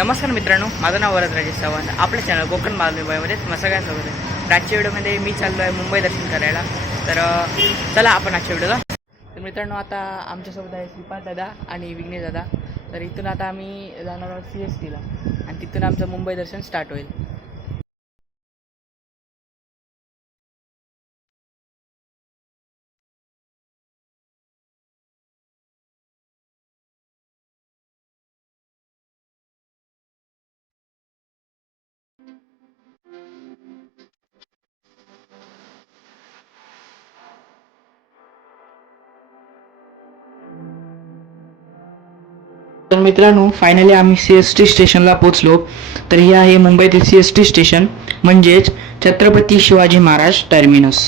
नमस्कार मित्रांनो, माझं नाव वरद राजेश सावंत. आपल्या चॅनल कोकण बालमुंबईमध्ये तुम्हाला सगळ्यांसोबत आहे. आजच्या व्हिडिओमध्ये मी चाललो आहे मुंबई दर्शन करायला. तर चला आपण आजच्या व्हिडिओला. तर मित्रांनो, आता आमच्यासोबत आहे श्रीपाद दादा आणि विघ्नेश दादा. तर इथून आता आम्ही जाणार आहोत CSTला आणि तिथून आमचं मुंबई दर्शन स्टार्ट होईल. तर मित्रांनो, फायनली आम्ही CST स्टेशनला पोहोचलो. तर हे आहे मुंबईतील CST स्टेशन, म्हणजेच छत्रपती शिवाजी महाराज टर्मिनस.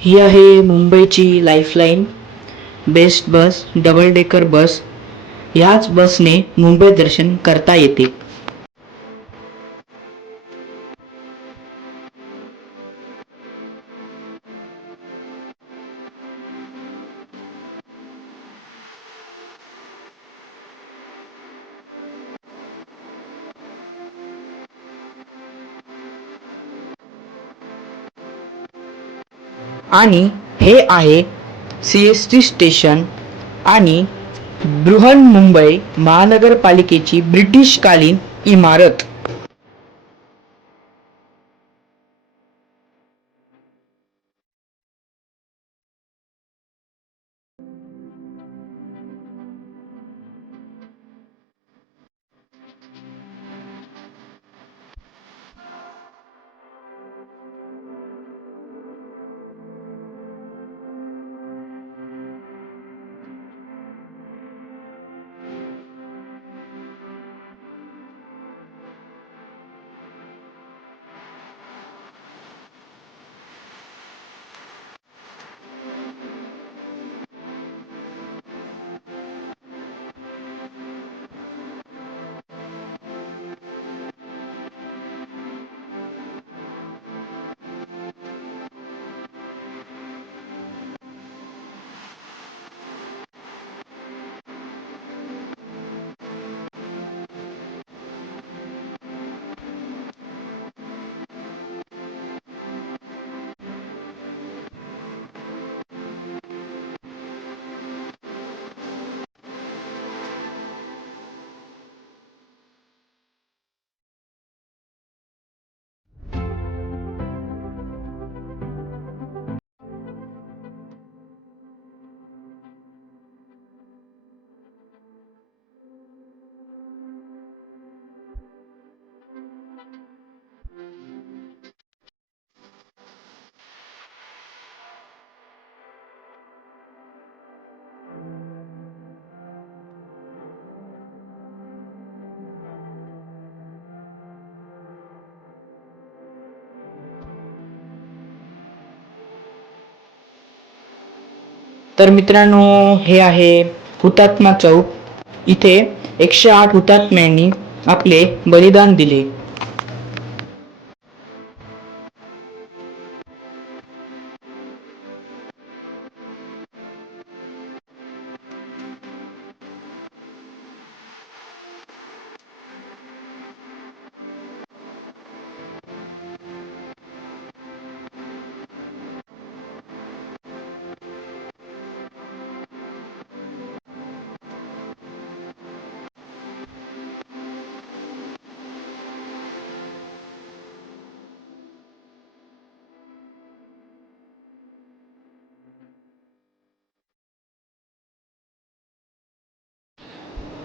ही आहे मुंबईची लाईफलाईन बेस्ट बस, डबल डेकर बस. ह्याच बसने मुंबई दर्शन करता येते. आणि हे आहे CST स्टेशन आणि बृहन्मुंबई महानगरपालिकेची ब्रिटिशकालीन इमारत. तर मित्रांनो, हे आहे हुतात्मा चौक. इथे 108 हुतात्म्यांनी आपले बलिदान दिले.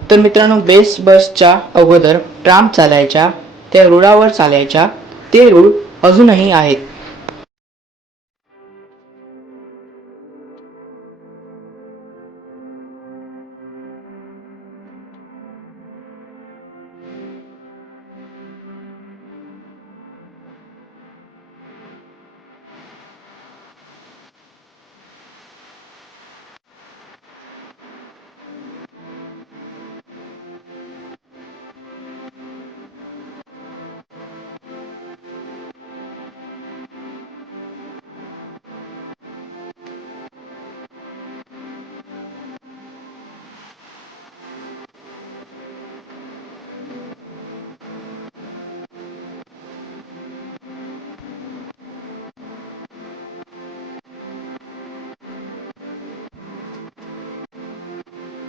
तर मित्रांनो, बेस्ट बसच्या अगोदर ट्राम चालायच्या, त्या रुळावर चालायच्या. ते रूळ अजूनही आहेत.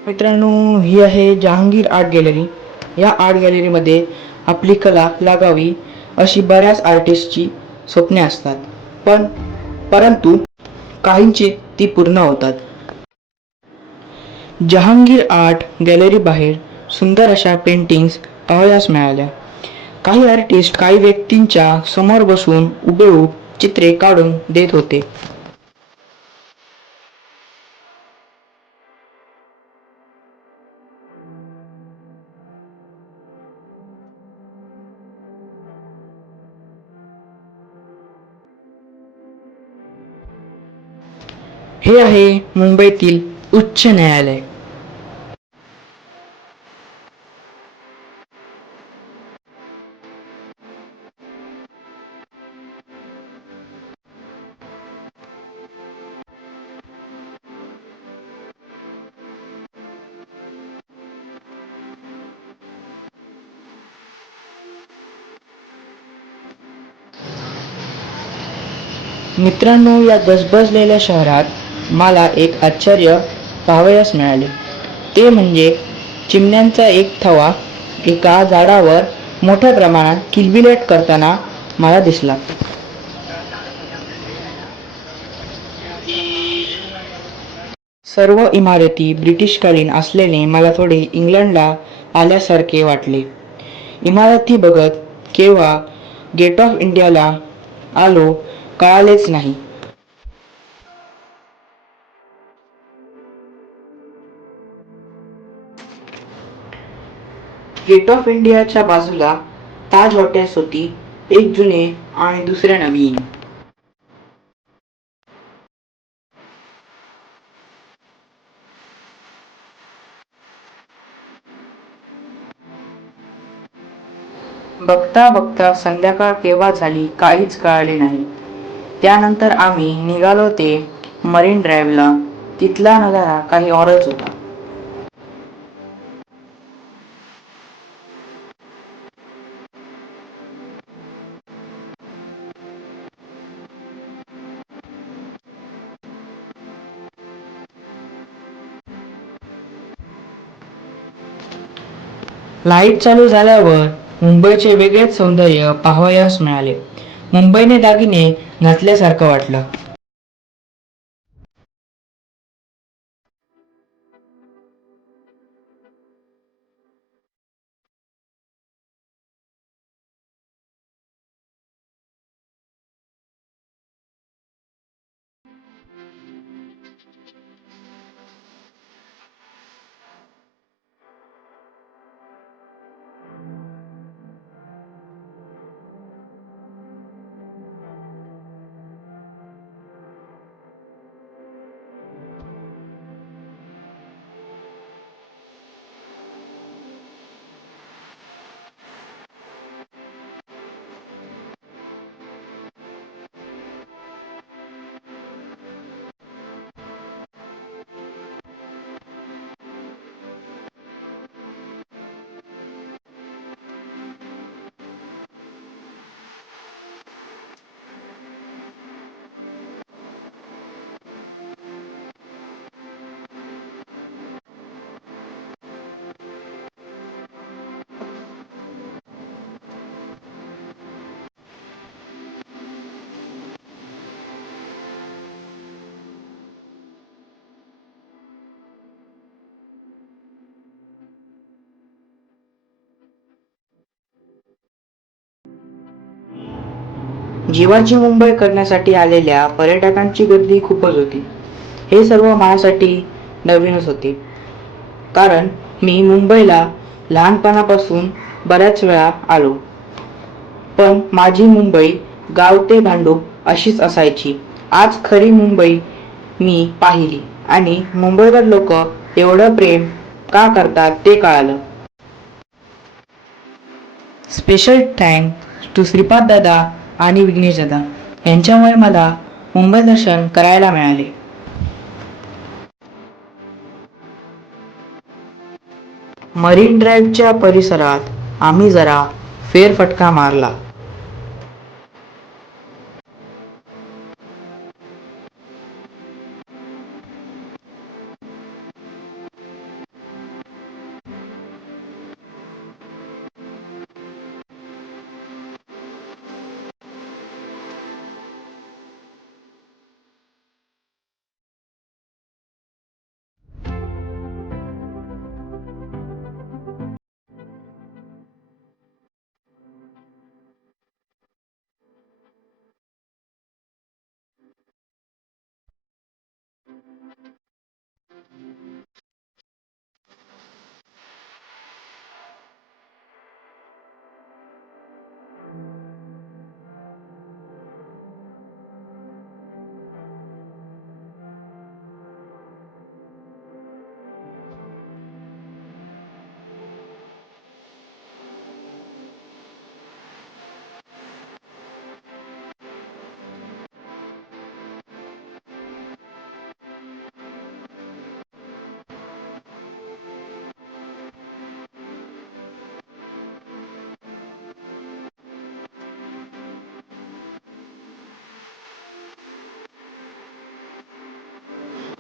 मित्रांनो, ही आहे जहांगीर आर्ट गॅलरी. या आर्ट गॅलरीमध्ये आपली कला लागावी अशी बऱ्याच आर्टिस्टची स्वप्ने असतात, परंतु काहींची ती पूर्ण होतात. जहांगीर आर्ट गॅलरी बाहेर सुंदर अशा पेंटिंग्स पाहावयास मिळाल्या. काही आर्टिस्ट काही व्यक्तींच्या समोर बसून हुबेहूब चित्रे काढून देत होते. हे आहे मुंबईतील उच्च न्यायालय. मित्रांनो, या गजबजलेल्या शहरात मला एक आश्चर्य पाहावयास मिळाले. ते म्हणजे चिमण्यांचा एक थवा एका झाडावर मोठ्या प्रमाणात किलबिलाट करताना मला दिसला. सर्व इमारती ब्रिटिशकालीन असल्याने मला थोडे इंग्लंडला आल्यासारखे वाटले. इमारती बघत केव्हा गेट ऑफ इंडियाला आलो कळालेच नाही. गेट ऑफ इंडियाच्या बाजूला ताज हॉटेल्स होती, एक जुने आणि दुसरे नवीन. बघता बघता संध्याकाळ केव्हा झाली काहीच कळाले नाही. त्यानंतर आम्ही निघालो ते मरीन ड्राईव्हला. तिथला नजारा काही औरच होता. लाईट चालू झाल्यावर मुंबईचे वेगळेच सौंदर्य पाहावयास मिळाले. मुंबईने दागिने घातल्यासारखं वाटलं. जीवाची मुंबई करण्यासाठी आलेल्या पर्यटकांची गर्दी खूपच होती. हे सर्व माझ्यासाठी नवीनच होते, कारण मी मुंबईला लहानपणापासून बऱ्याच वेळा आलो. पण माझी मुंबई गाव ते भांडूप अशीच असायची. आज खरी मुंबई मी पाहिली आणि मुंबईकर लोक एवढं प्रेम का करतात ते कळालं. स्पेशल थँक टू श्रीपाद दादा आणि विघ्नेश दादा यांच्यामुळे मला मुंबई दर्शन करायला मिळाले. मरीन ड्राईव्हच्या परिसरात आम्ही जरा फेरफटका मारला.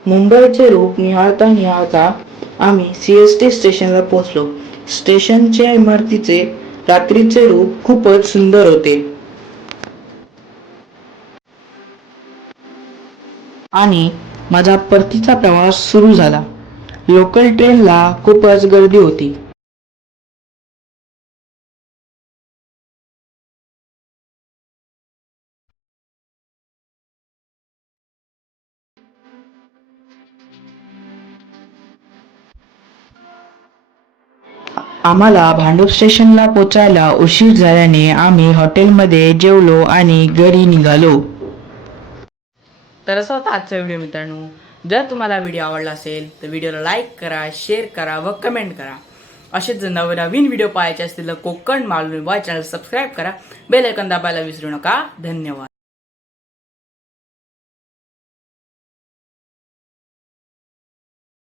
मुंबईचे रूप निहाळता निहाळता आम्ही CST स्टेशनला पोहोचलो. स्टेशनच्या इमारतीचे रात्रीचे रूप खूपच सुंदर होते. आणि माझा परतीचा प्रवास सुरू झाला. लोकल ट्रेनला खूपच गर्दी होती. आम्हाला भांडूप स्टेशनला पोचायला उशीर झाल्याने आम्ही हॉटेलमध्ये जेवलो आणि घरी निघालो. तर असं होता आजचा व्हिडिओ मित्रांनो. जर तुम्हाला व्हिडिओ आवडला असेल तर व्हिडिओला लाईक करा, शेअर करा व कमेंट करा. असेच जर नवीन व्हिडिओ पाहायचे असतील तर Konkan Malvani boy channel subscribe करा. बेल आयकॉन दाबायला विसरू नका. धन्यवाद.